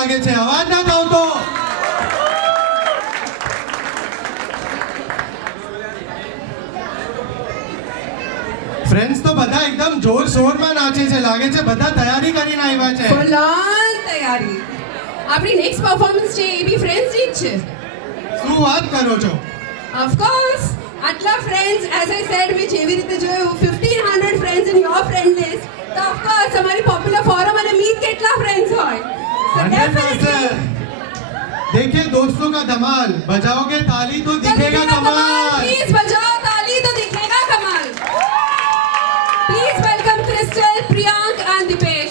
લાગે છે? અવાજ ના થાવ તો. ફ્રેન્ડ્સ તો બધા એકદમ જોર શોરમાં નાચે છે, લાગે છે બધા તૈયારી કરીને આવ્યા છે. ફૂલ તૈયારી. આપણી નેક્સ્ટ પરફોર્મન્સ છે એ બી ફ્રેન્ડ્સ ની જ છે. શું વાત કરો છો? ઓફ કોર્સ, આટલા ફ્રેન્ડ્સ, એઝ આઈ સેડ, મેં જેવી રીતે જોયું 1500 friends in your friend list, તો ઓફ કોર્સ અમારી પોપ્યુલર ફોરમ અને મીટ કેટલા ફ્રેન્ડ્સ હોય. So 100%. देखिए दोस्तों का धमाल, बजाओगे ताली तो दिखेगा कमाल. प्लीज बजाओ ताली तो दिखेगा कमाल. Please welcome Crystal, Priyank and Deepesh.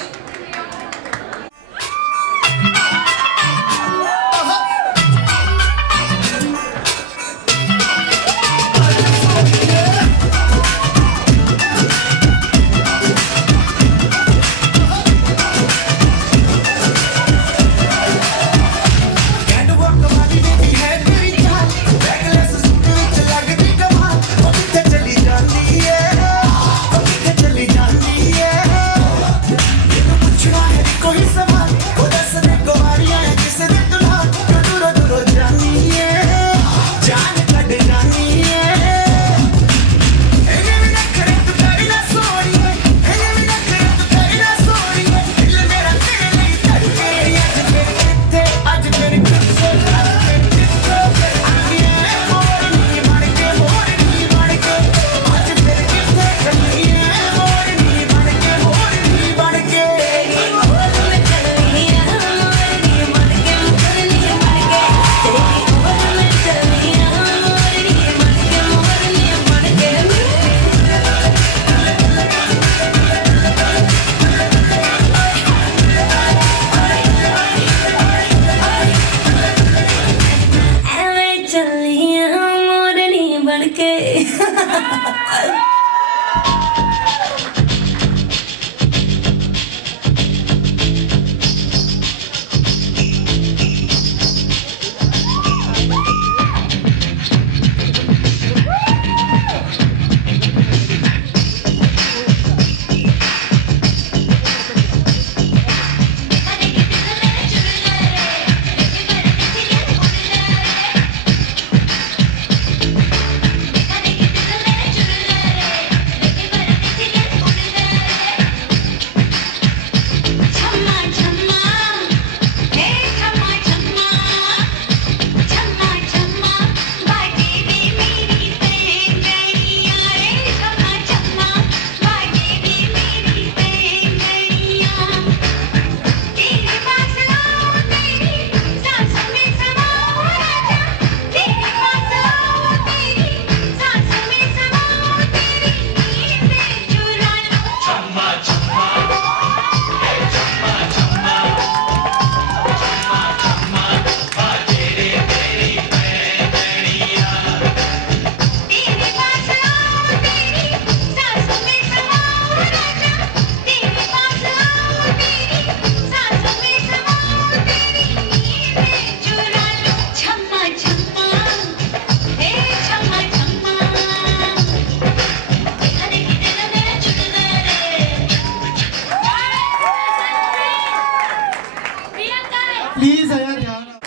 Please અહીંયા ધ્યાન આપો.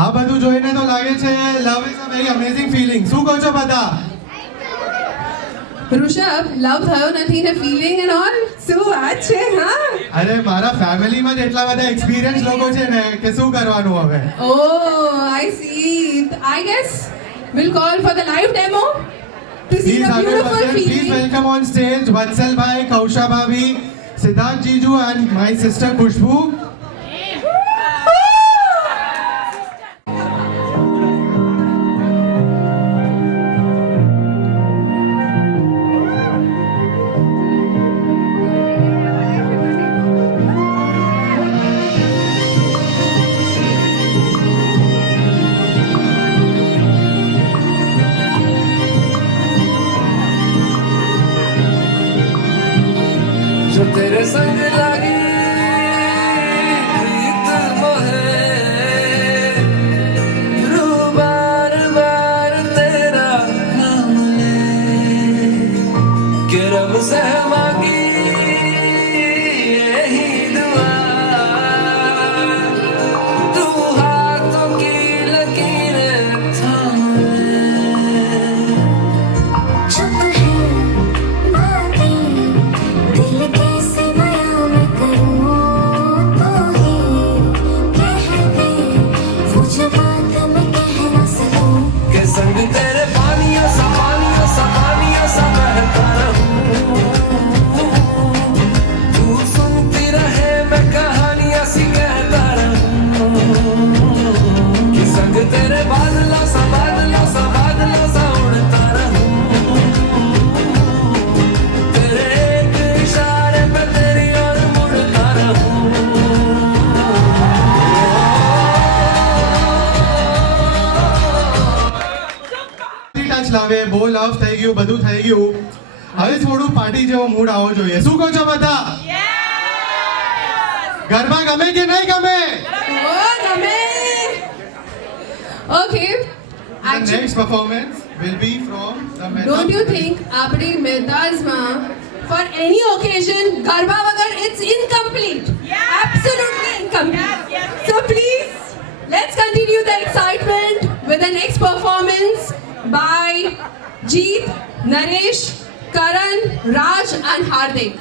આ બધું જોઈને તો લાગે છે love is a very amazing feeling. શું કહો છો બધા? ઋષભ, લવ થયો નથી ને ફીલિંગ એન્ડ ઓલ, શું વાત છે? હા, અરે મારા ફેમિલીમાં જ એટલા બધા એક્સપિરિયન્સ લોકો છે ને કે શું કરવાનું હવે. Oh I see. I guess will call for the live demo to see Please the આગળ beautiful વધે. Please feeling. welcome on stage Vatsal bhai, Kausha bhabhi, Siddharth Jiju and my sister Khushbu. जो तेरे संग लगी प्रीत मोहे रू बार बार तेरा नाम ले के रब से मांगी यही दुआ तू हाथों की लकीरें थामे चुप है बातें दिल कैसे बयां मैं करूं तो ही कह दे वो जो बात मैं कह ना सकूं के संग तेरे पानियों सा बहता रहूं तू सुनती रहे मैं कहानियां सी कहता रहूं के संग तेरे बादलों सा उड़ता रहूं तेरे एक इशारे पे तेरी ओर मुड़ता रहूं ટચ લાવે બહુ લવ થઈ ગયું બધું થઈ ગયું હવે થોડું પાર્ટી જેવો મૂડ આવવો જોઈએ શું કહો છો બધા ગરબા ગમે કે નહીં ગમે Oh, Game! Okay. The Actually, next performance will be from the Mehta don't you family. think આપણી મહેતાઝમાં for any occasion ગરબા વગર it's incomplete? Absolutely incomplete. So please, let's continue the excitement with the next performance by Jeet, Naresh, Karan, Raj and Hardik.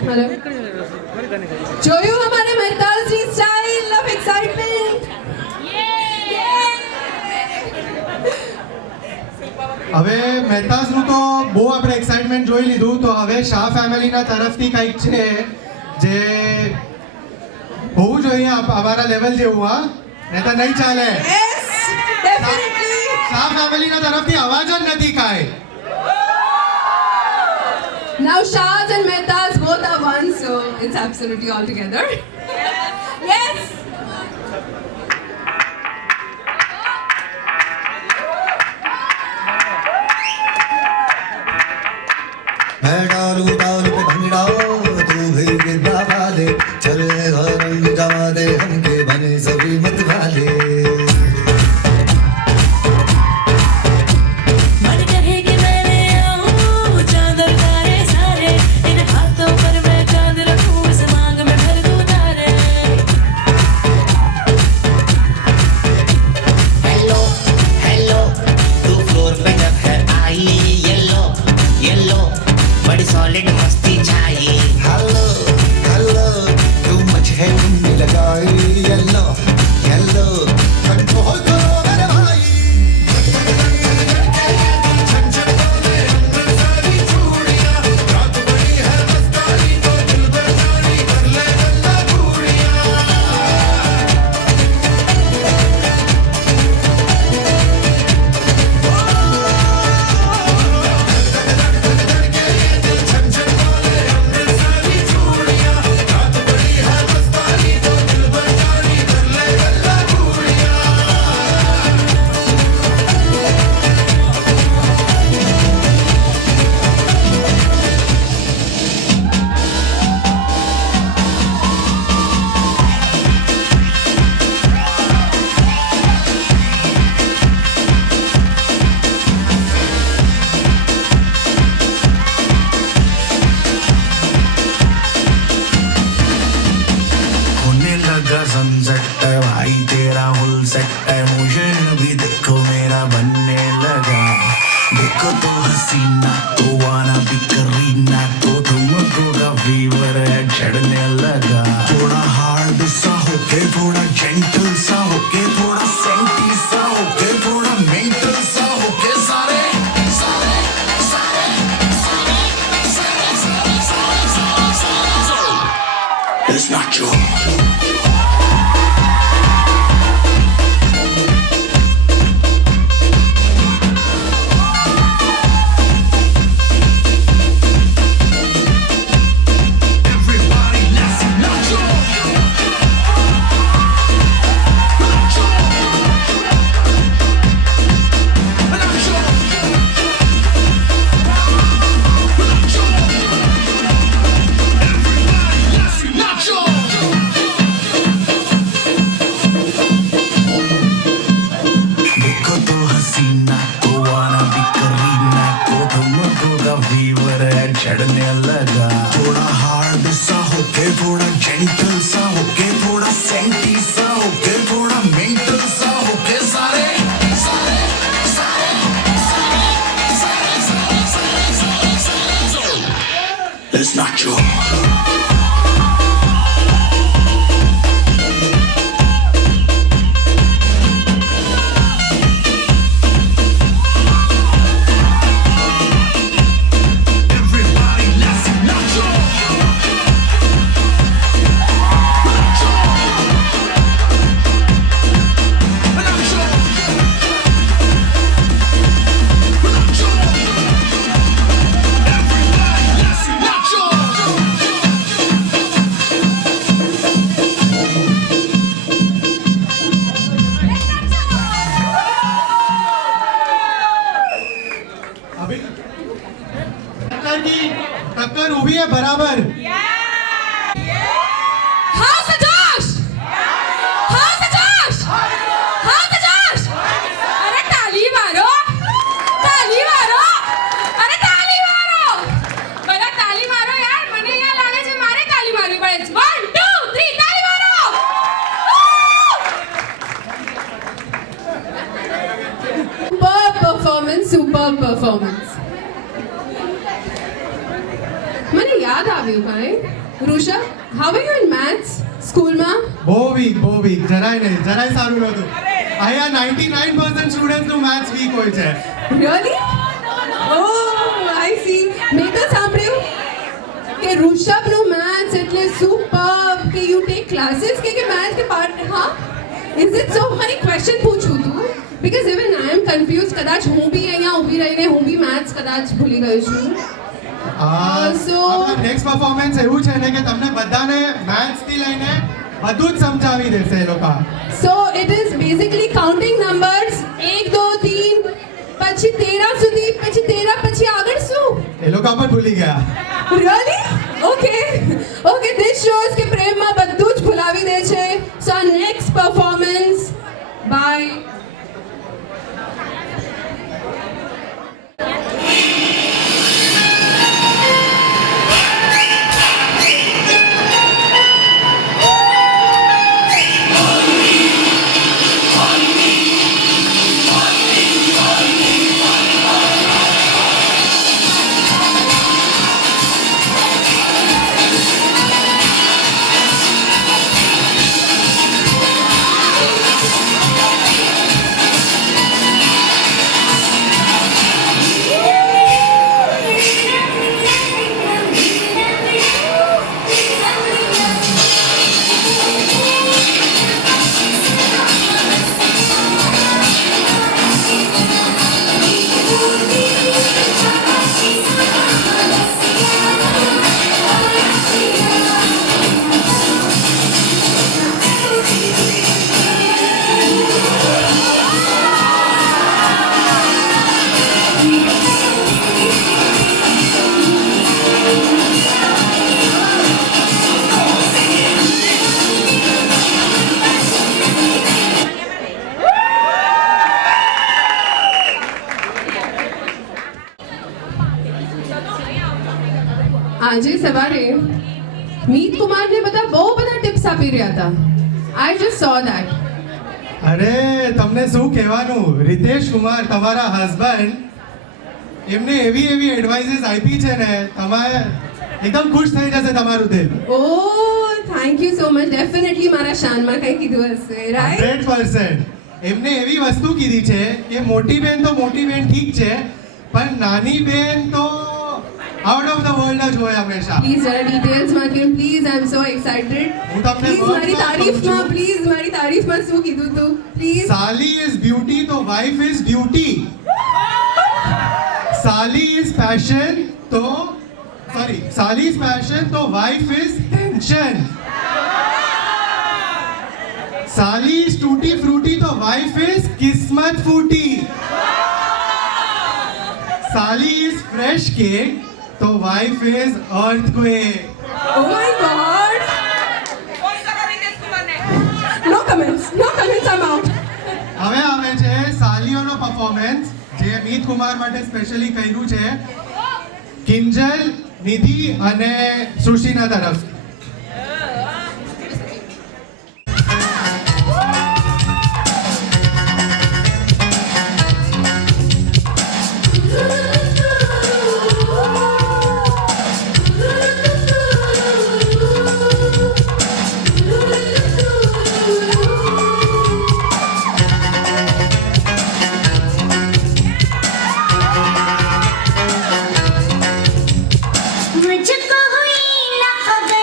Hello. જોયું હમારે મહેતાઝની style of excitement હવે મહેતાઝનું તો બહુ આપણે excitement જોઈ લીધું તો હવે શાહ ફેમિલીના તરફથી કંઈક છે જે હોવું જોઈએ અમારા લેવલ જેવું હા નહીં તો નહીં ચાલે Yes, definitely. શાહ ફેમિલીના તરફથી અવાજ જ નથી કાંઈ Now Shahs and Mehtas both are one, so it's absolutely all together. Yes. मैं डालू डाल पे भंगड़ाओ तू भी गिद्दा वाले चले रंग जमा दे हमके बने सभी मत वाले मन कहे कि मैंने आऊं चांद तारे सारे इन हाथों पर मैं चांद रखूं इस मांग में भर दूं तारे हेलो हेलो तू फ्लोर पे जब घर आई येलो येलो बड़ी सॉलिड मस्ती छाई का सनसेट है भाई तेरा फुल सेट है मुझे भी देखो मेरा बनने लगा देखो तो हसीना तो वाना भी करीना तो तुमको का फीवर है चढ़ने लगा थोड़ा हार्ड सा होके थोड़ा जेंटल सा होके थोड़ा सेंटी सा होके थोड़ा मेंटल सा होके सारे सारे सारे सारे सारे सारे सारे सारे सारे It's not your Everybody, let's not your देखो तो हसीना को आना भी करीना को तुमको का फीवर है चढ़ने लगा थोड़ा हार्ड सा होके थोड़ा जेंटल सा होके थोड़ा सेंटी सा होके थोड़ा मेंटल सा होके सारे सारे सारे सारे सारे सारे सारे सारे सारे It's not your Everybody, let's not your Everybody, let's not your अभी टक्कर उभी है बराबर How's the Josh? How's the Josh? How's the Josh? अरे ताली मारो अरे ताली मारो बड़ा ताली मारो यार મને અહીંયા લાગે છે મારે તાલી મારવી પડે 1 2 3 તાલી મારો superb performance મને યાદ આવ્યું કાંઈ Rishabh how are you in maths સ્કૂલમાં બહુ વીક જરાય સારું નહોતું અહીંયા 99% સ્ટુડન્ટ્સનું મેથ્સ વીક હોય છે Really? Oh, I see. મેં તો સાંભળ્યું કે ઋષભનું મેથ્સ એટલે સુપર્બ કે યુ ટેક ક્લાસીસ કે મેથ્સ કે પાર્ટ હા ઇઝ ઇટ સો મારી ક્વેશ્ચન પૂછું તું because even I am confuse કદાચ હું બી અહીંયા ઊભી રહીને હું બી મેથ્સ કદાચ ભૂલી ગઈ છું આપણા નેક્સ્ટ પરફોર્મન્સ એવું છે ને કે તમને બધાને મેથ્સ થી લઈને બધું જ સમજાવી દેશે એ લોકો so it is basically counting numbers 1 2 3 પછી 13 સુધી પછી 13 પછી આગળ શું એ લોકો પણ ભૂલી ગયા Really? Okay, this shows કે પ્રેમમાં બધું જ ભૂલાવી દે છે. So our next performance by આજે સવારે મીત કુમારને બધા બહુ બધા ટિપ્સ આપી રહ્યા હતા I just saw that. અરે તમને શું કહેવાનું રિતેશ કુમાર તમારા હસબન્ડ એમને એવી એવી એડવાઇસીસ આપી છે ને તમારે એકદમ ખુશ થઈ જશે તમારું દિલ Oh, thank you so much. Definitely મારા શાનમાં કંઈ કીધું હશે, right? 100% એમને એવી વસ્તુ કીધી છે કે મોટી બેન તો મોટી બેન ઠીક છે પણ નાની બેન તો આઉટ ઓફ ધ વર્લ્ડ જ હોય હંમેશા Please જરા details માં કહો. Please, I'm so excited. હું તમને Please બહુ મારી બહુ તારીફમાં કહું છું. please મારી તારીફમાં શું કીધું તું? Please. સાલી ઇઝ બ્યુટી તો વાઇફ ઇઝ ડ્યુટી સાલી ઇઝ પેશન તો સોરી સાલી ઇઝ પેશન તો વાઇફ ઇઝ ટેન્શન સાલી ઇઝ ટૂટી ફ્રૂટી તો વાઇફ ઇઝ કિસ્મત ફૂટી સાલી ઇઝ ફ્રેશ કેક તો wife is earthquake Oh my God. No comments. No comments. I'm out. હવે આવે છે સાલીઓનો પરફોર્મન્સ જે અમિત કુમાર માટે સ્પેશિયલી કર્યું છે કિંજલ નિધિ અને સુશીના તરફ मुझको हुई ना खबर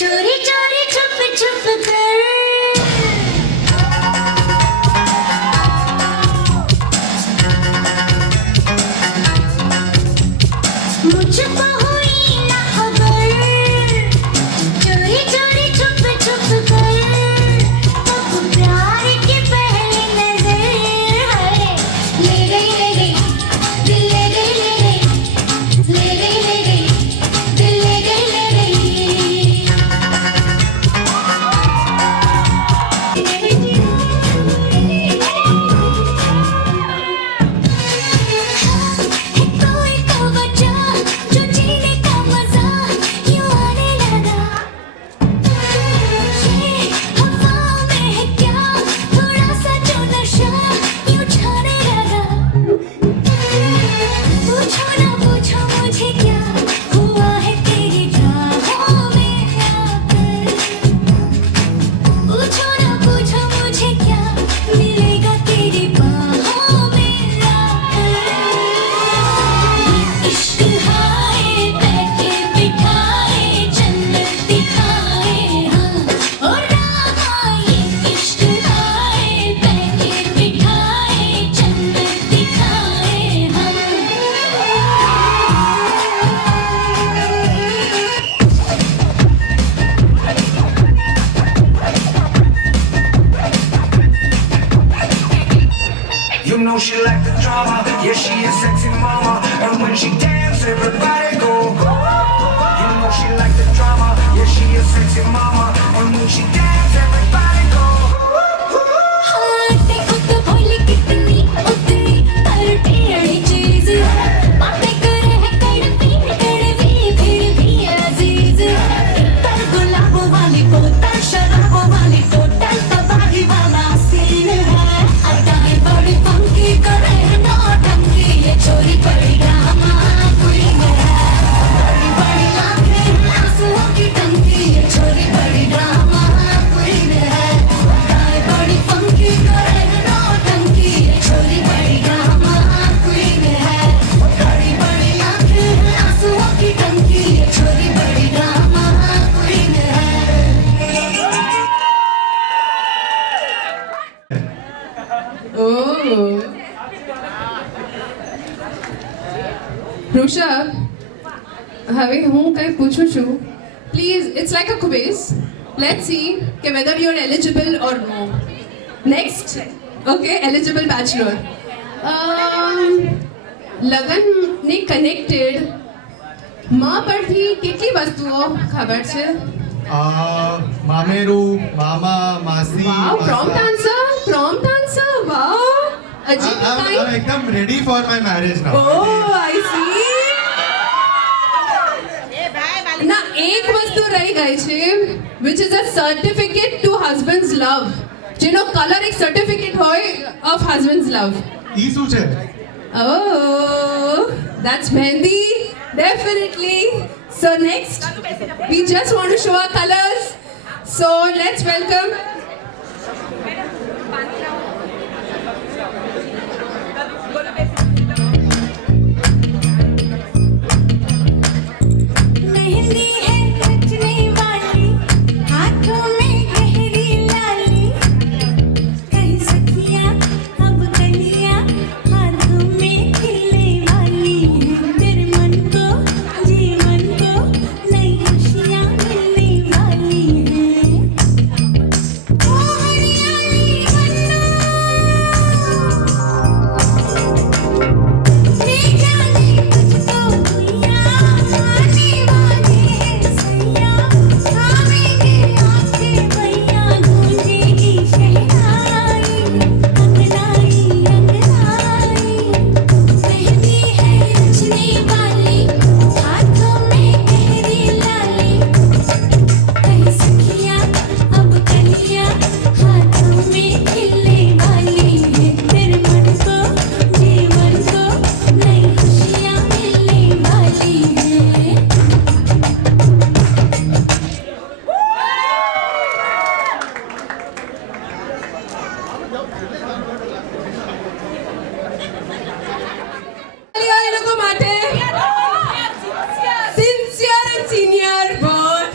चोरी चोरी छुप छुप कर मुझको हुई ना खबर चोरी चोरी छुप छुप कर तब प्यार की पहली नजर है ले गई दिल ले गई ले गई दिल ले गई कोई तो बचा जो जीने का मजा यूं आने लगा ये हवाओं में है क्या थोड़ा सा जो नशा यूं छाने लगा पूछो ना पूछो मुझे क्या हुआ है तेरी राहों में आकर पूछो ना पूछो मुझे क्या मिलेगा तेरी बाहों में आकर इश्क हाय बैठे बिठाए जन्नत दिखाए हाँ और रामा ये इश्क हाय बैठे बिठाए जन्नत दिखाए हाँ You know she like the drama, yeah she a sexy mama. And when she dance, everybody go. You know she like the drama, yeah she a sexy mama. And when she dance, everybody go. हाँ देखो तो भोली कितनी उतनी पर टेढ़ी चीज बातें करे है कड़वी कड़वी फिर भी अजीज तर गुलाबों वाली को तर शराबों वाली को तर तबाही वाला सीन है अदाएं बड़ी फंकी करे नौटंकी ये छोरी बड़ी ड्रामा क्वीन है बड़ी बड़ी आंखें आंसुओं की टंकी ये छोरी बड़ी ड्रामा क्वीन है अदाएं बड़ी फंकी करे नौटंकी ये छोरी बड़ी ड्रामा क्वीन है बड़ी बड़ी आंखें आंसुओं की टंकी ये छोरी बड़ी ड्रामा क्वीन है Oh. ઋષભ હવે હું કંઈ પૂછું છું please it's like a quiz let's see કે whether you are eligible or no next okay eligible bachelor લગ્નને કનેક્ટેડ માં પરથી કેટલી વસ્તુઓ ખબર છે મામેરું મામા માસી વાવ પ્રોમ્પ્ટ આન્સર વાવ અજીબ I'm કાંઈ એકદમ ready for my marriage now Oh, I see. ના એક વસ્તુ રહી ગઈ છે which is a certificate husband's love. જેનો કલર એક સર્ટિફિકેટ હોય of husband's love. ઈ શું છે? Oh, that's Mehndi. Definitely. So next, we just want to show our colors. So let's welcome. Mehndi है रचने वाली, हाथों में गहरी लाली, कहीं सखियां अब कलियां, हाथों में खिलने वाली हैं। तेरे मन को जीवन को नई खुशियां मिलने वाली हैं। ओ हरियाली बन्नो, ले जाने तुझको दुनिया, आने वाले हैं सैया, आवेंगे आपके भैया, गूंजेगी शहनाई, अंगनाई अंगनाई। मेहंदी है रचने वाली, हाथों में गहरी लाली, कहीं सखियां अब कलियां, हाथों में खिलने वाली हैं। तेरे मन को जीवन को नई खुशियां मिलने वाली हैं। એ લોકો માટે sincere and senior both.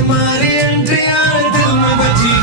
हमारी एंट्रियां दिल में बजी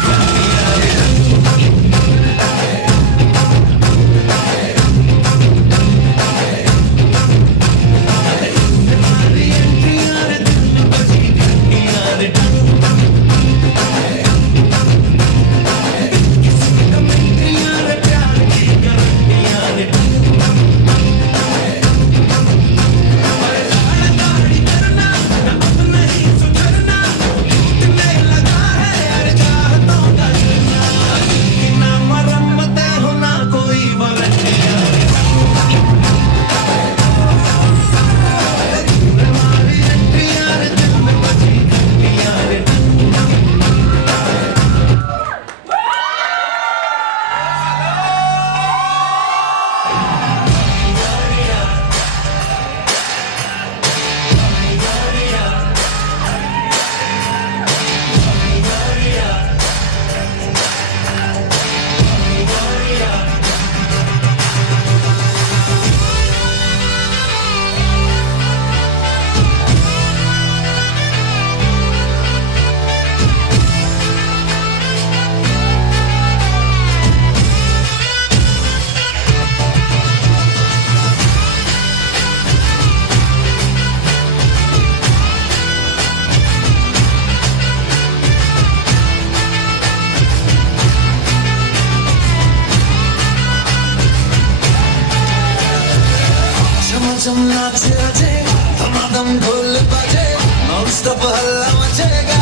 चम नाचे अजे धमाधम ढोल बजे नॉन स्टॉप हल्ला मचेगा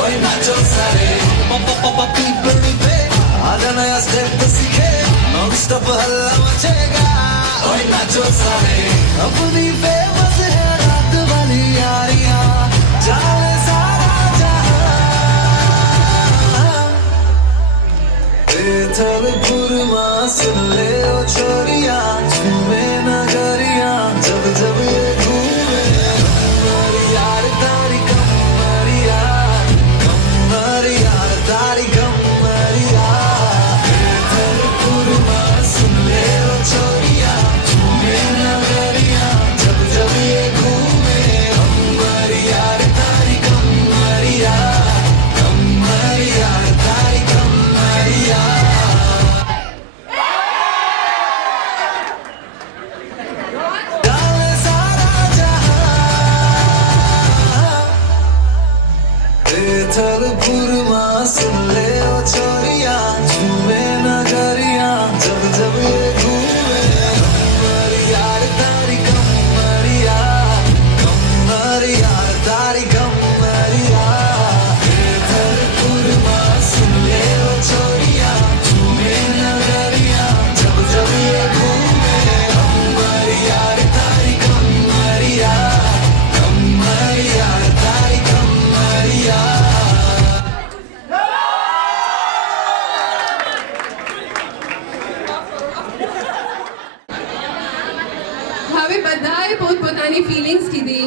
ओए नाचो सारे पपा पपा पीपड़ी पे आजा नया स्टेप सीखे नॉन स्टॉप हल्ला मचेगा ओए नाचो सारे अपनी फेमस है रात वाली यारियां जाने सारा जहां चलपुर मां सुन ले ओ छोरिया झूमे नगरिया जब जब ये घूमे हमारी यार तारी कमरिया तारी कमरिया चलपुर मां सुन ले ओ छोरिया झूमे नगरिया जब जब ये घूमे हमारी यार तारी कमरिया तारी कमरिया હવે બધાએ પોતપોતાની ફિલિંગ્સ કીધી,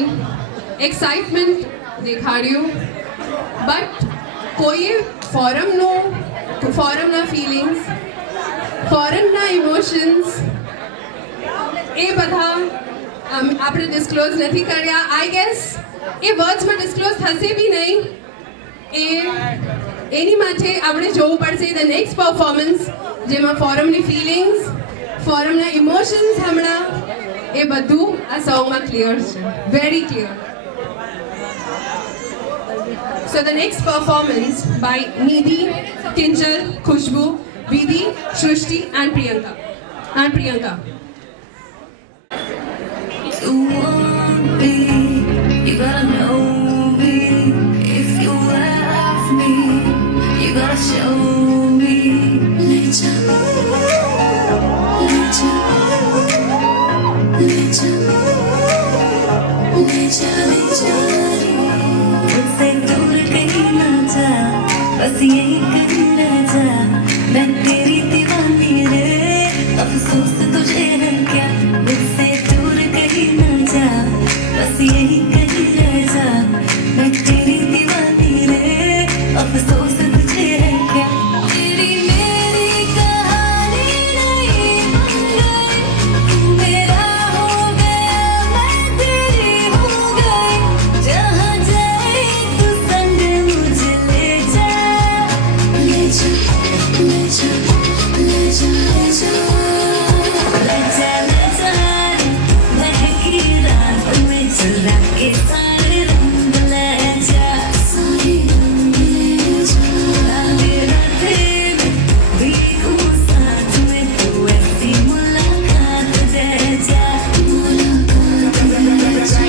એક્સાઇટમેન્ટ દેખાડ્યું, બટ કોઈએ ફોરમના ફિલિંગ્સ, ફોરનના ઇમોશન્સ એ બધા આપણે ડિસ્ક્લોઝ નથી કર્યા. આઈ ગેસ એ વર્ડ્સમાં ડિસ્ક્લોઝ થશે બી નહીં. એની માટે આપણે જોવું પડશે ધ નેક્સ્ટ પરફોર્મન્સ, જેમાં ફોરમની ફિલિંગ્સ, ફોરમના ઇમોશન્સ હમણાં એ બધું આ સોંગમાં ક્લિયર છે, very clear. So the next performance by Nidhi, Kinjal, Khushbu, Vidhi, Shrishti and Priyanka. You want me, you gotta know me. If you love me, you gotta show me. Let ya, let ya, let ya, let ya, let ya. मुझसे दूर कहीं ना जा, बस यही कहीं रह जा. मैं तेरी दीवानी रे, अफसोस तुझे है क्या. मुझसे दूर कहीं ना जा, बस यही कहीं रह जा. मैं तेरी दीवानी रे, अफसोस तुझे है क्या. तेरी मेरी कहानी नहीं बन गई, तू मेरा हो गया, मैं तेरी हो गई. जहाँ जाए तू संग मुझे ले जा, ले जा, ले जा, ले जा, ले जा. ले जा, ले जा रे, महकी रात में चुरा के सारे रंग ले जा, सारे रंग ले जा. राधे राधे में भीगूं साथ में, तू ऐसी मुलाकात दे जा, मुलाकात दे जा.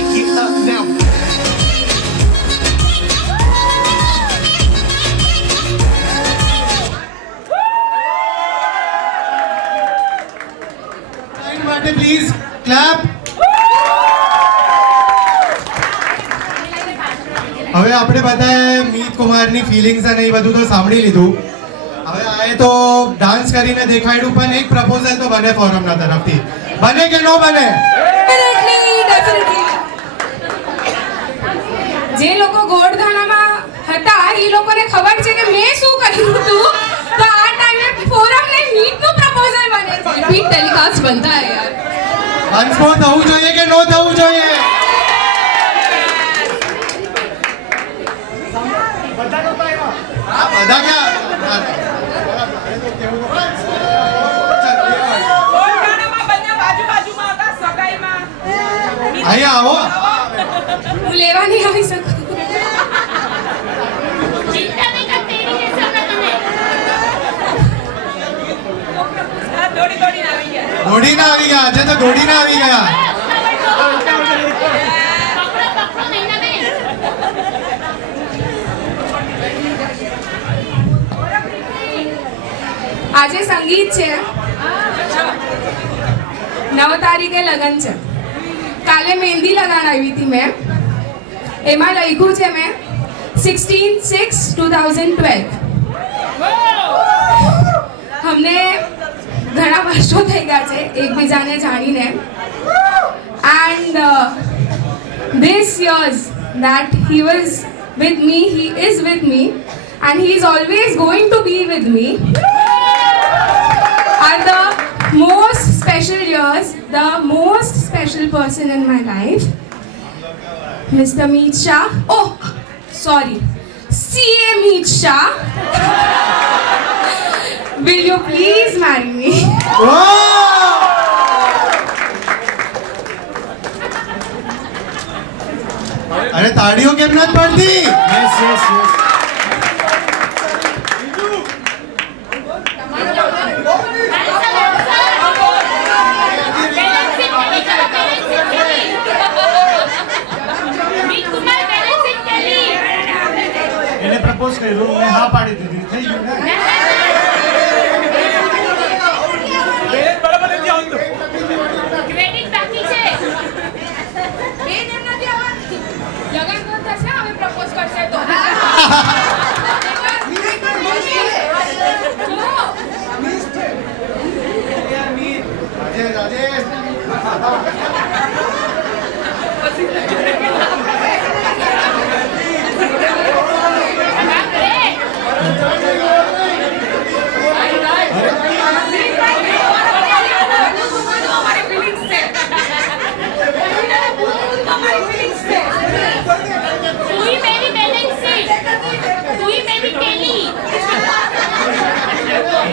માટે પ્લીઝ ક્લેપ. હવે આપણે બધાએ મીત કુમારની ફિલિંગ્સ અને એ બધું તો સાંભળી લીધું. હવે આએ તો ડાન્સ કરીને દેખાડ્યું, પણ એક પ્રપોઝલ તો બને ફોરમના તરફથી. બને કે ન બને? ડેફિનેટલી. જે લોકો ગોળધાણામાં હતા એ લોકોને ખબર છે કે મેં શું કર્યું હતું, તો આ ટાઈમે ફોરમને મીટનું પ્રપોઝલ બને છે. મીટ ટેલિકાસ્ટ બનતા હે યાર. અનસ્પોર થવું જોઈએ કે ન થવું જોઈએ? હા, બધા ક્યાં? અહીંયા આવો. હું લેવા નહીં આવી શકું. દોડીને આવી ગયા, આજે તો દોડીને આવી ગયા. આજે સંગીત છે, 9 તારીખે લગ્ન છે. કાલે મહેંદી લગાડાવી હતી મેં. એમાં લખ્યું છે મેં 16/6/2012. અમને ઘણા વર્ષો થઈ ગયા છે એકબીજાને જાણીને. And this years that he was with me, he is with me, and he is always going to be with me, are the most special years, the most special person in my life, Mr. Meet Shah. Oh, sorry, CA Meet Shah. Will you please marry me? અરે તાળીઓ કેમ નથી પડતી? Yes yes yes. એને propose કર્યું, મેં હા પાડી દીધી, થઈ ગયું ને? ક્રેડિટ બાકી છે. બેન એમ નથી આવવાની. લગન કોણ થશે હવે પ્રપોઝ કરશે તો. રાજેશ રાજેશ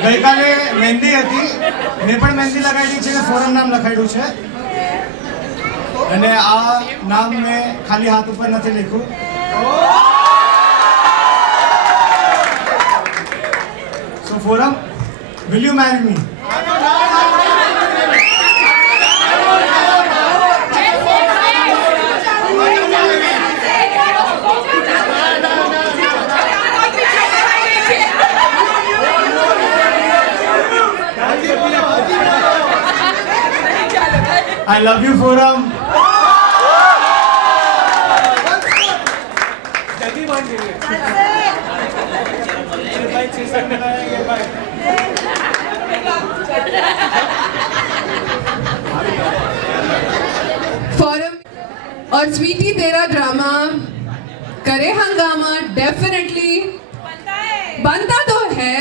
ગઈકાલે મહેંદી હતી મેં પણ મહેંદી લગાડી છે ફોરમ નામ લખાડ્યું છે અને આ નામ મેં ખાલી હાથ ઉપર નથી લખ્યું so Forum will you marry me I love you, Forum. Forum और स्वीटी तेरा ड्रामा करे हंगामा डेफिनेटली बनता तो है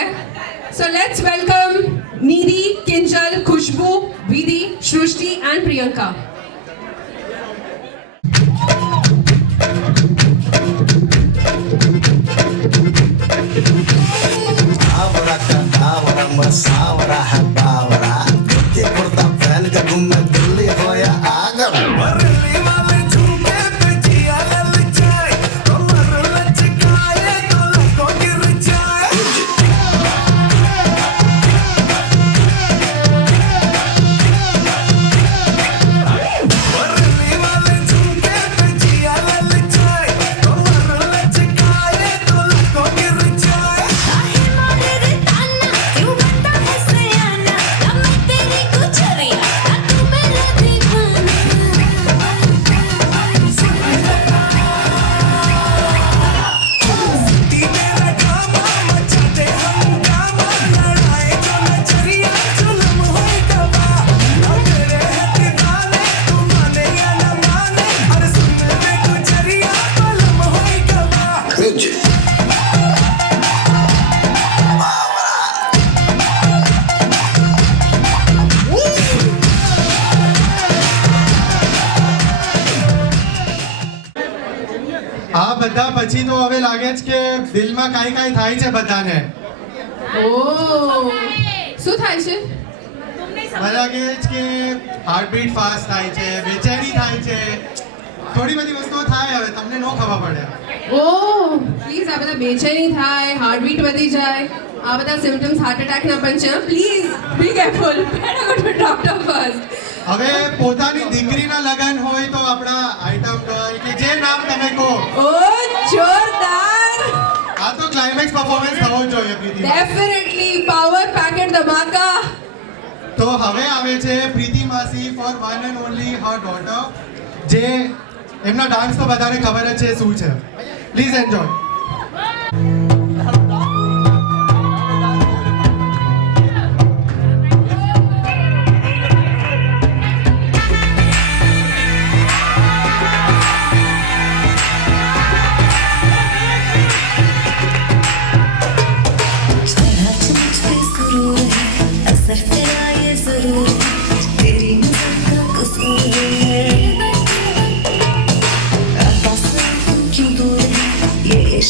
so let's welcome Nidhi Kinjal Khushboo Vidhi Srishti and Priyanka Ahora cantaba, masahora, habahora. Te corta pelga, gumme dilli hoya agar. Marli wale jhumke pe jiya lal jaye. Tomar lachkaye to lako gir jaye. Marli wale jhumke pe jiya lal jaye. Tomar lachkaye to lako gir jaye. काहे मारे रे ताना क्यों बनता है सयाना ना मैं तेरी गुजरिया ना तू मेरा दीवाना तेरा ड्रामा मचाते हंगामा लड़ाए जो नजरिया जुल्म होए गवा ना तेरे है दीवाने तू माने या ना माने अरे सुन ले गुजरिया कलम होए गवा આ બધા પછી તો હવે લાગે છે કે દિલમાં કાંઈ કાંઈ થાય છે બધાને ओ શું થાય છે બધા કહે છે કે હાર્ટબીટ ફાસ્ટ થાય છે બેચેની થાય છે થોડી બધી વસ્તુઓ થાય હવે તમને ન ખબર પડે ઓ પ્લીઝ આ બધા બેચેની થાય હાર્ટબીટ વધી જાય આ બધા સિમ્પટમ્સ હાર્ટ અટેક ના પણ છે please be careful better go to doctor first હવે પોતાની દીકરીના લગન હોય તો આપણા આઈટમ ગર્લ કે જે નામ તમે કહો ઓ જોરદાર આ તો ક્લાઇમેક્સ પરફોર્મન્સ થવો જ જોઈએ પ્રીતિ ડેફિનેટલી પાવર પેકેટ ધમાકા તો હવે આવે છે પ્રીતિ માસી four one and only her daughter જે એમના ડાન્સ તો બધાને ખબર જ છે શું છે પ્લીઝ એન્જોય जरा मुझ पे सुरूर है असर तेरा ये जरूर है तेरी नजर का कसूर है आसमान क्यों दूर है ये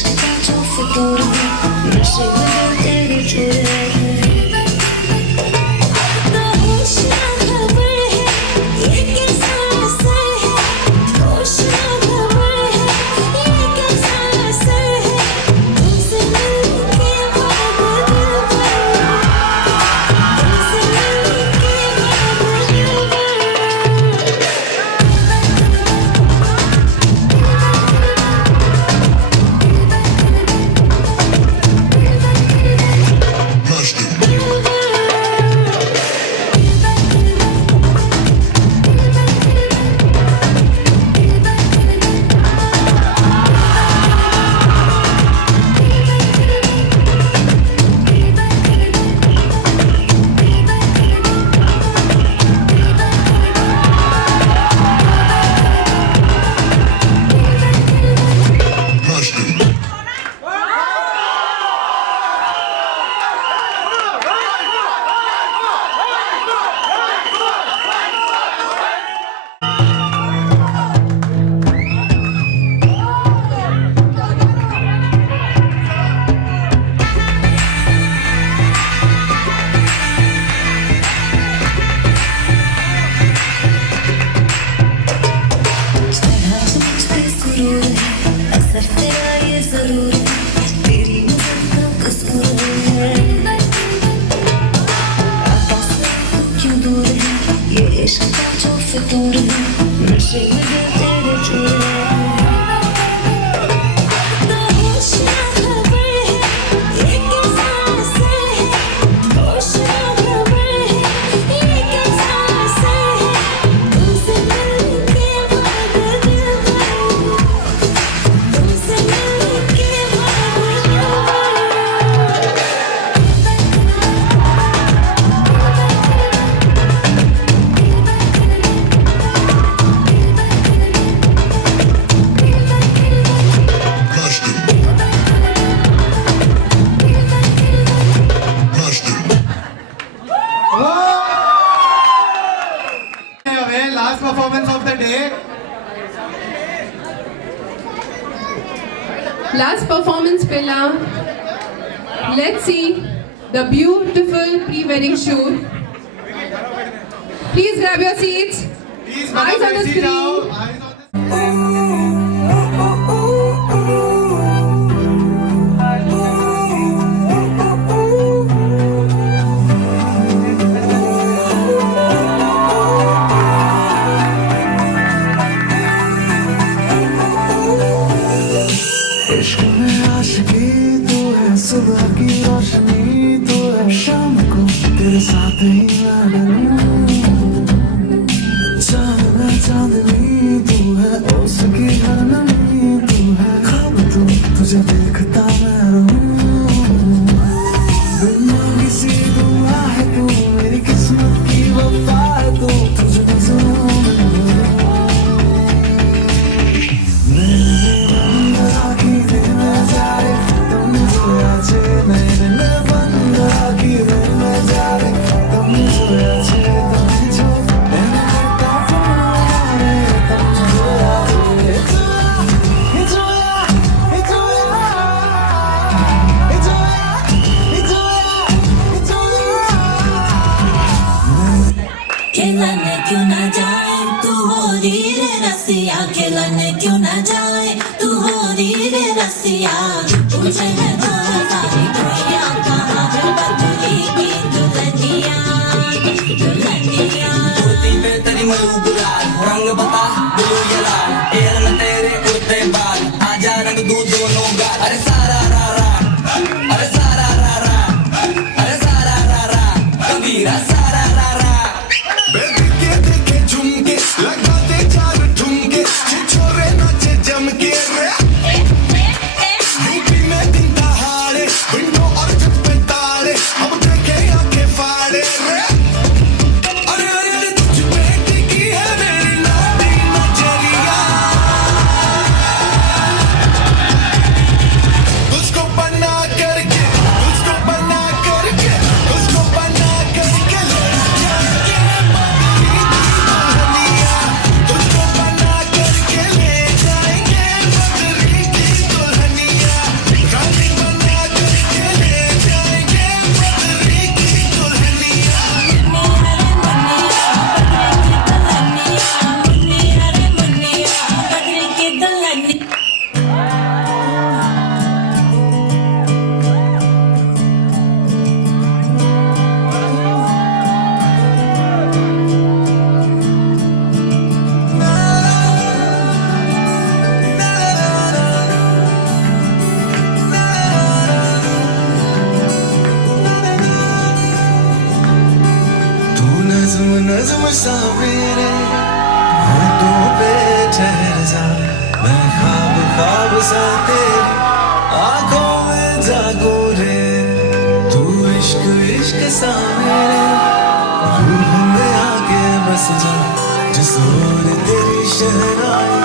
जो फितूर है नशे में दिल तेरे चूर ना होश ना खबर है ये कैसा असर है होश ना खबर है ये कैसा असर है तुमसे मिलके वादा दिल भर तुमसे मिलके वादा હવે last performance of the day. Last performance pilla. Let's see the beautiful pre-wedding shoot. Please grab your seats. Please, Eyes on the sit down. screen. Eyes on the इश्क में आशिकी तू है सुबह की रोशनी तू है शाम को तेरे साथ ही मैं डरूं चांद में चांदनी तू है ओस की हर नमी तू है ख्वाब तू तुझे देखता मैं रहूं बिना किसी दुआ है तू मेरी किस्मत की वफा है तू तुझे नजरों में खिलने क्यों ना जाए तू हो री रे रसिया खिलने क्यों ना जाए तू हो री रे रसिया तुझे है तो सारी खुशियाँ कहाँ है बदली की दुल्हनिया दुल्हनिया कुर्ती पे तेरी मरूब लाल रंग बता ब्लू या लाल एयर में तेरे उड़ते बाल आजा रंग दू दोनों गाल अरे सारा रा रा अरे सारा रा रा अरे सारा रा रा कबीरा सारा रा रा देखे देखे झुमके लगाते चार ठुमके छोरे नाचे जमके यूपी में दिन दहाड़े विंडो और छत पे ताले अब देखे आंखें फाड़े अरे अरे अरे तुझ पे टिकी है मेरी नाटी नजरिया तुझको बना करके तुझको बना करके तुझको बना करके ले जाएंगे तुझको बना करके ले जाएंगे बदरी की दुल्हनिया रानी बना करके ले जाएंगे बदरी की दुल्हनिया बदरी की दुल्हनिया तू नज़्म नज़्म सा मेरे होठों पे ठहर जा मैं ख्वाब ख्वाब सा तेरी आंखों में जागूं रे तू इश्क इश्क सा मेरे रूह में आके बस जा जिस ओर तेरी शहनाई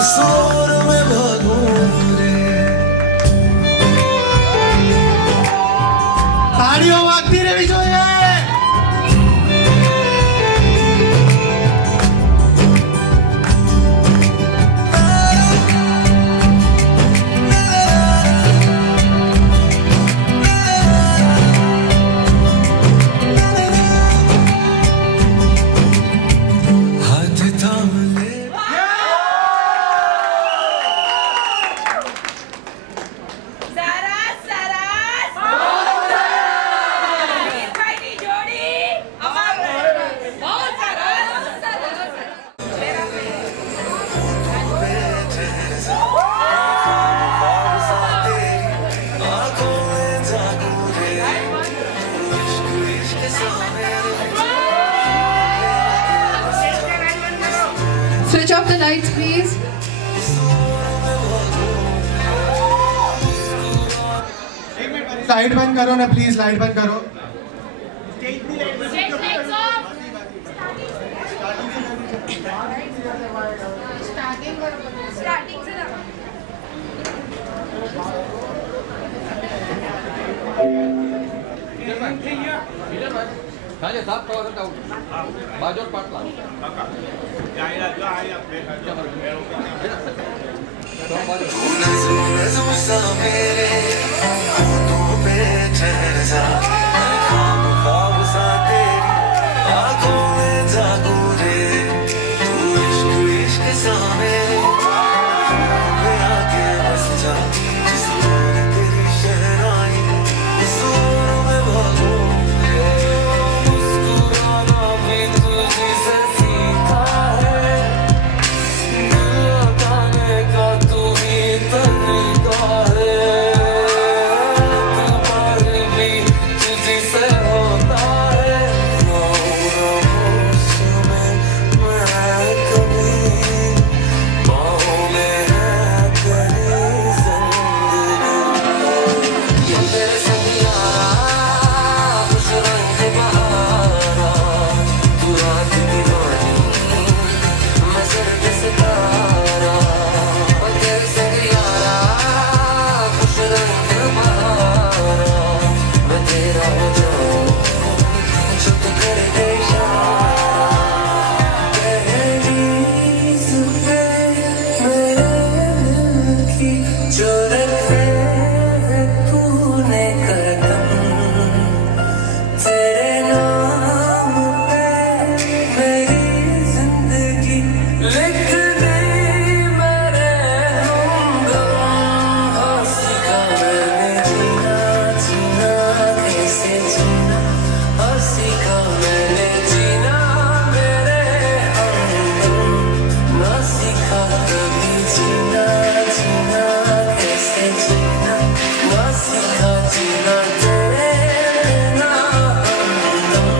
उस ओर में भागूं रे તાળીઓ વાગતી રહેવી જોઈએ. हाथ थाम ले Switch off the lights, please. Light बंद करो ना प्लीज, लाइट बंद करो. नज़्म नज़्म सा मेरे होठों पे ठहर जा, ख्वाब ख्वाब सा तेरी आँखों में जागू रे, तू इश्क इश्क सा मेरे होठों पे आके बस जा, जिसमें तेरी शहनाई उस ओर में भागो रे, मुस्कुराना भी तुझी से सीखा है, दिल लगाने का तू ही तरीका है, तुम्हार भी तुझी से होता है, होश में मैं कभी बाहों में है तेरी जिंदगी, ये तेरे संग यारा खुश रंग बहारा, तू रात की रानी मैं सर्द सितारा, तेरे संग यारा खुश रंग बहारा, मैं तेरा हो जाऊं जो तू करे दे इशारा, दहलीज पे मेरे दिल की जो रखे है तूने कदम, तेरे नाम पे मेरी जिंदगी लिख दी मैंने हमदम, हाँ सीखा मैंने जीना जीना कैसे जीना, हाँ सीखा मैंने जीना मेरे हमदम, ना सीखा कभी जीना जीना कैसे जीना, ना सीखा जीना तेरे बिना हमदम.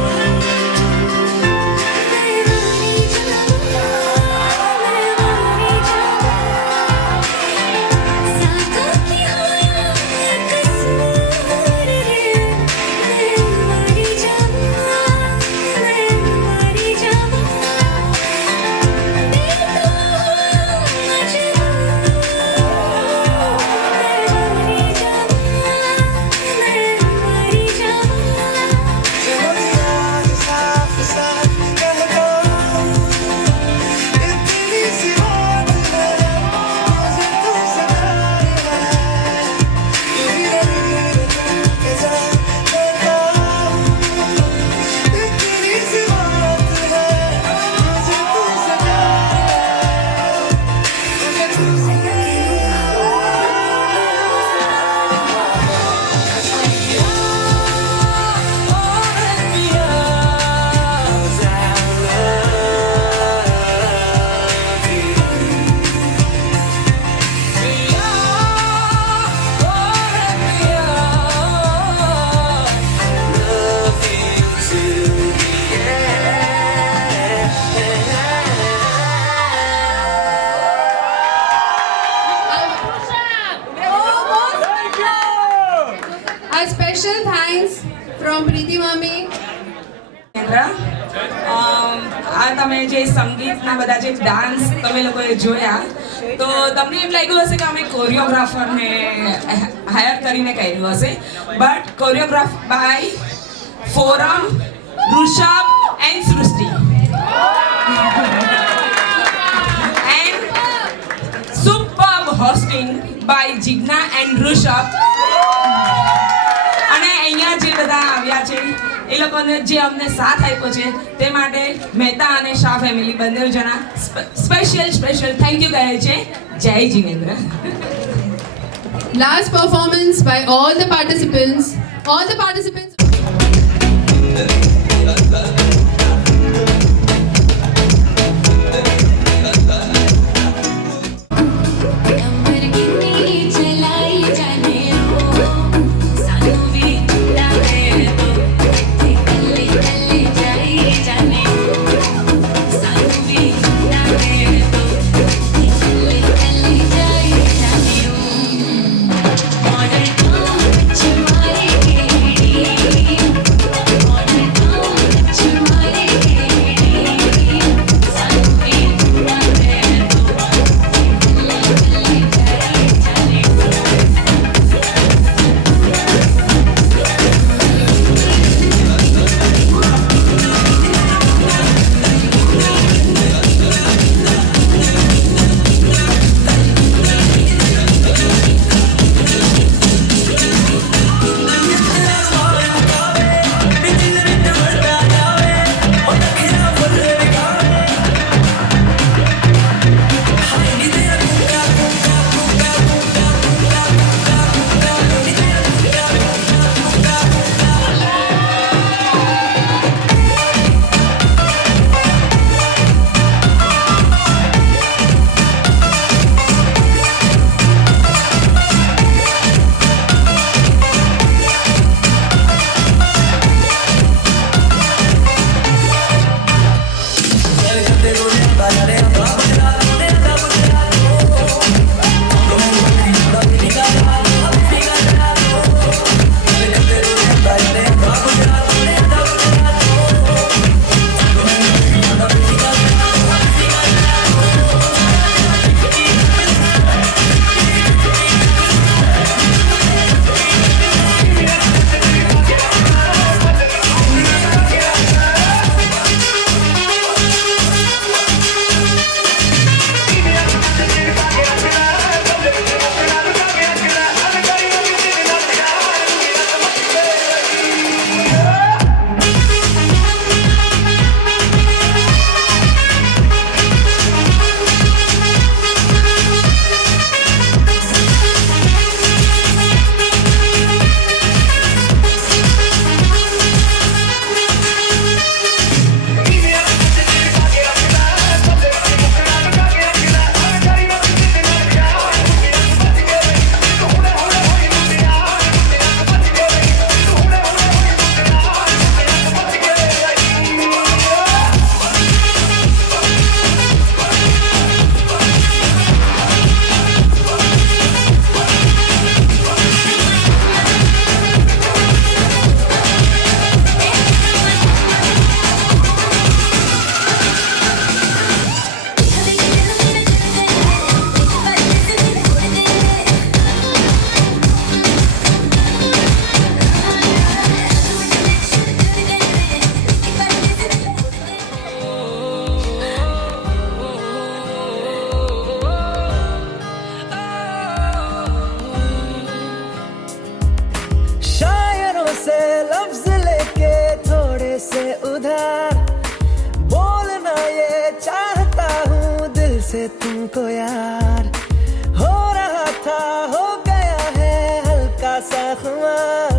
A special thanks from Preeti Mami. આ તમે જે સંગીતના બધા જે ડાન્સ તમે લોકોએ જોયા તો તમને એમ લાગ્યું હશે કે અમે કોરિયોગ્રાફરને હાયર કરીને કર્યું હશે but choreograph by Forum Rishabh and Srishti and superb hosting by Jigna and Rishabh અને અહીંયા જે બધા આવ્યા છે એ લોકોને જે અમને સાથ આપ્યો છે તે માટે મહેતા અને શાહ ફેમિલી બંને જણા સ્પેશિયલ થેન્ક યુ કહે છે. જય Jinendra. Last performance by all the participants. All the participants. कमर गिनी चलाई जाने हो सानू भी टूटा है तो कल्ले कल्ले जाई जाने हो सानू भी टूटा है से तुमको यार हो रहा था, हो गया है हल्का सा खुमार,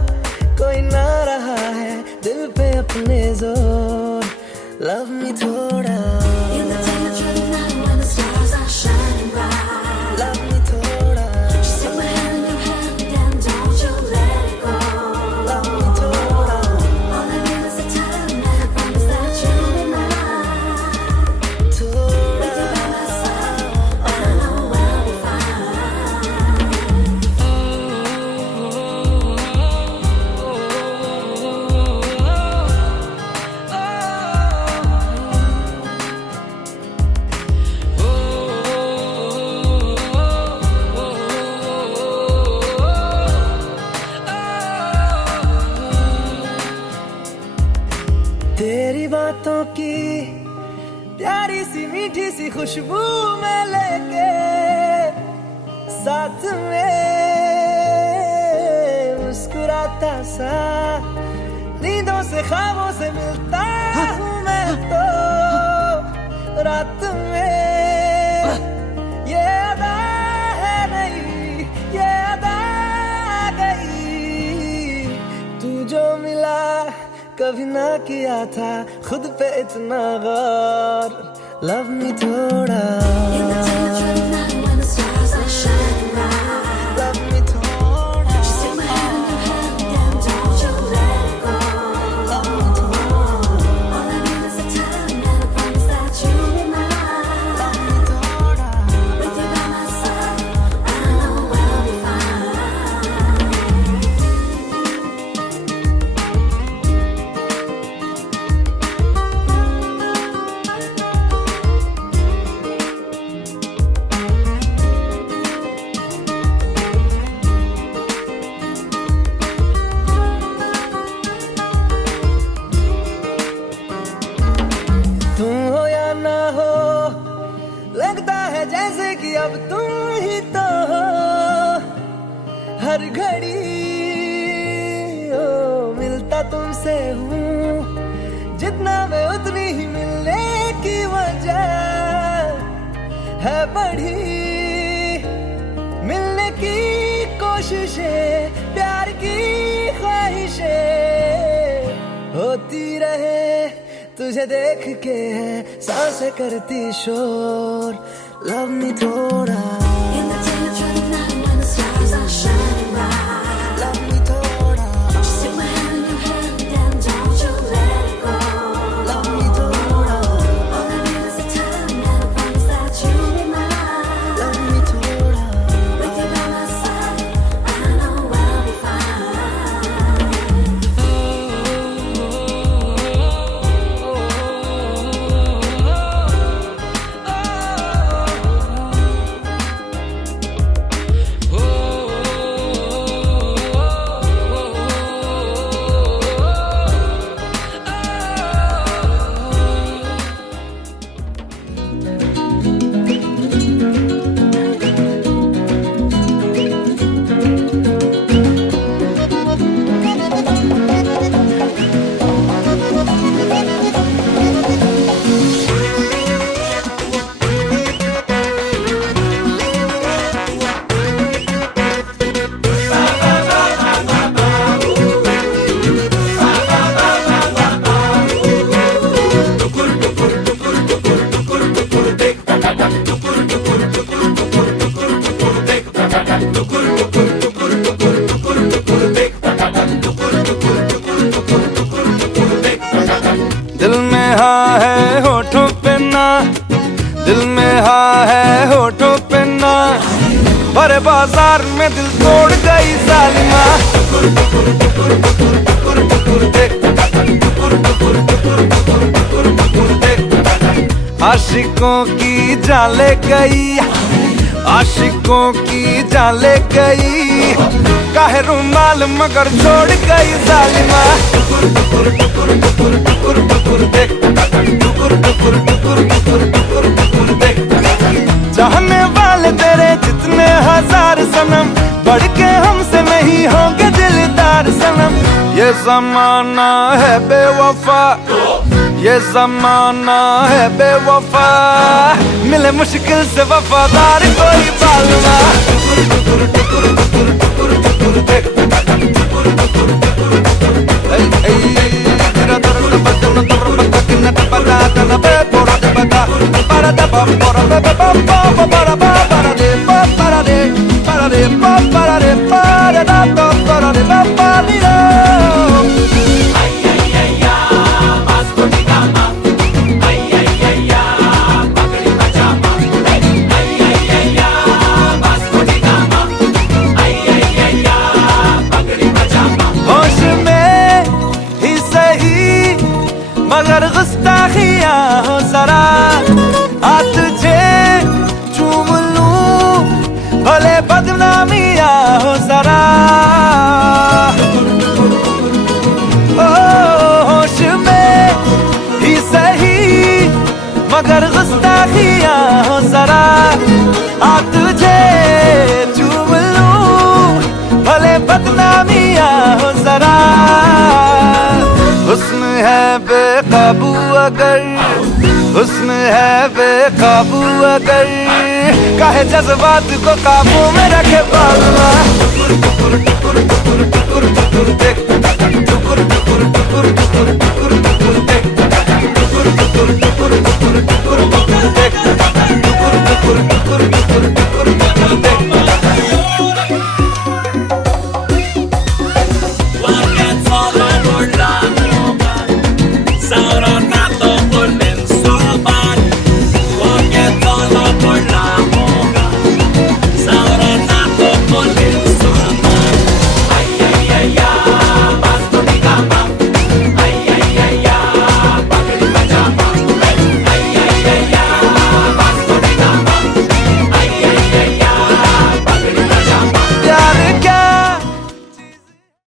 कोई ना रहा है दिल पे अपने जोर, लव मी थोड़ा, In the day of the night when the stars are shining bright, love me थोड़ा, just take my hand in your hand and don't you let it go. love me थोड़ा, All I need is the time and I promise that you'll be mine. थोड़ा, With you by my side, I know I'll be fine. तेरी बातों की प्यारी सी मीठी सी खुशबू में लेके साथ में मुस्कुराता सा, नींदों से ख्वाबों से मिलता हूँ मैं तो रात में, ये अदा है नहीं, ये अदा आ गई, तू जो मिला कभी ना किया था खुद पे इतना गौर, लव मी थोड़ा, In the day of the night when the stars are shining bright, love me थोड़ा, just take my hand in your hand and don't you let it go. love me थोड़ा, All I need is the time and I promise that you'll be mine. love me थोड़ा, With you by my side, I know I'll be fine. तुम हो या ना हो लगता है जैसे कि अब तुम ही तो हो, हर घड़ी ओ मिलता तुमसे हूँ, जितना मैं उतनी ही मिलने की वजह है बढ़ी, मिलने की कोशिशें प्यार की ख्वाहिशें होती रहे, तुझे देख के है सांसें करती शोर, लव मी थोड़ा, In the day of the night when the stars are shining bright, love me थोड़ा, just take my hand in your hand and don't you let it go. love me थोड़ा, All I need is the time and I promise that you'll be mine. love me थोड़ा, With you by my side, I know I'll be fine. दिल में हाँ है होठों पे ना, दिल में हाँ है होठों पे ना, भरे बाजार में दिल तोड़ गई जालिमा, आशिकों की जान ले गई, आशिकों की जान ले गई, काहे रुमाल मगर छोड़ गई जालिमा, चाहने वाले तेरे जितने हजार सनम, बढ़ के हमसे नहीं होंगे दिलदार सनम, ये जमाना है बेवफा, ये जमाना है बेवफा, मिले मुश्किल से वफादार कोई बालमा होश में ही सही मगर गुस्ताखियां हो जरा आ तुझे चूम लूं भले बदनामियां हो जरा ओ होश में ही सही मगर गुस्ताखियां हो जरा आ तुझे चूम लूं भले बदनामियां हो जरा हुस्न है बेकाबू अगर हुस्न है बेकाबू अगर काहे जज्बात को काबू में रखे बालमा देख